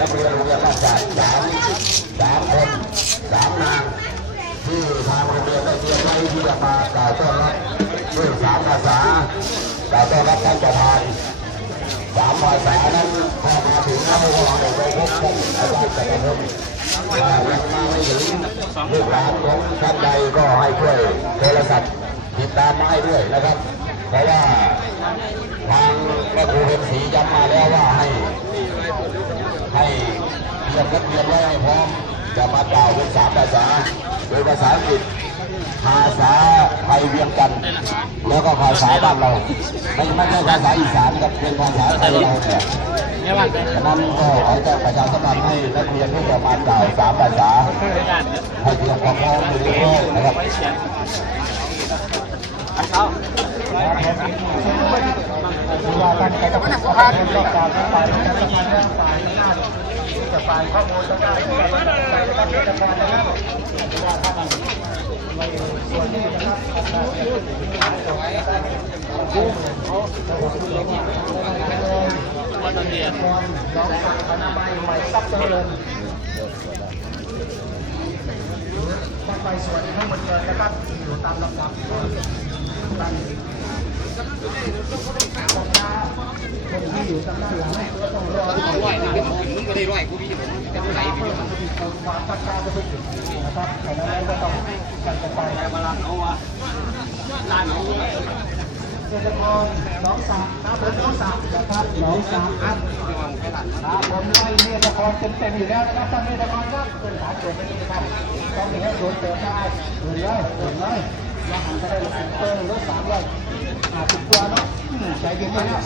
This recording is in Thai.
นักเรียนโรงเรียนราชการสามสามคนสามนางที่ทางโรงเรียนได้เตรียมไว้ที่จะมากล่าวต้อนรับด้วยสามภาษากล่าวต้อนรับท่านประธานสามภาษานั้นพอมาถึงแล้วก็ได้ไปพบท่านอาจารย์จักรพงศ์ว่ายังมาไม่ถึงลูกหลานของท่านใดก็ให้ช่วยโทรศัพท์ติดตามมาให้ด้วยนะครับ เพราะว่าทางพระครูเป็นศรีย้ำมาแล้วว่าให้ ให้เต รียมนักเรียนไว้ให้พร้อมจะมากล่าวเป็นสามภาษาโดยภาษาอังกฤษภาษาไทยเวียงกันทน์แล้วก็ภาษาบ้านเรา ไม่ไม่ใช่ภาษาอีสานครับเป็นภาษาไทยเราเนี่ยฉะนั้นก็ขอแจ้งประชาสัมพันธ์ให้นักเรียนที่จะมากล่าวสามภาษาให้เตรียมความพร้อมอยู่เรื่อยๆนะครับว่าท่านใครจะเป็นประธานเป็นรอบการ ฝ่ายข้อมูลทางด้านฝ่ายการเงินการนะครับว่าท่านในส่วนนี้นะครับได้ผู้เขาจะบอกคุณเลยว่าตอนนี้น้องสักอนามัยใหม่ซับเจริญท่านไปส่วนทั้งหมดเลยนะครับอยู่ตามลำดับท่า นคนที่อยู่ทางด้านหลังก็ต้องรอให้ร้อนะมึงก็ได้ร้อยกูพี่จะเป็นไหนพี่ความตั้งใจจะไปถึงนะครับแต่นั้นก็ต้องการจะไปมาลังเอาวะลานเอาเจริญพรน้องสามน้าผมน้องสามนะครับน้องสามครับน้าผมไล่เมธครเต็มๆอยู่แล้วนะครับท่านเมธครครับเป็นฐานตัวไม่ได้ครับต้องมีให้โดนเติมได้เห็นเลยเห็นเลยว่าหันไปได้สิบเติมรถสามร้อยหาสิบกว่าเนาะใจเย็นๆนะ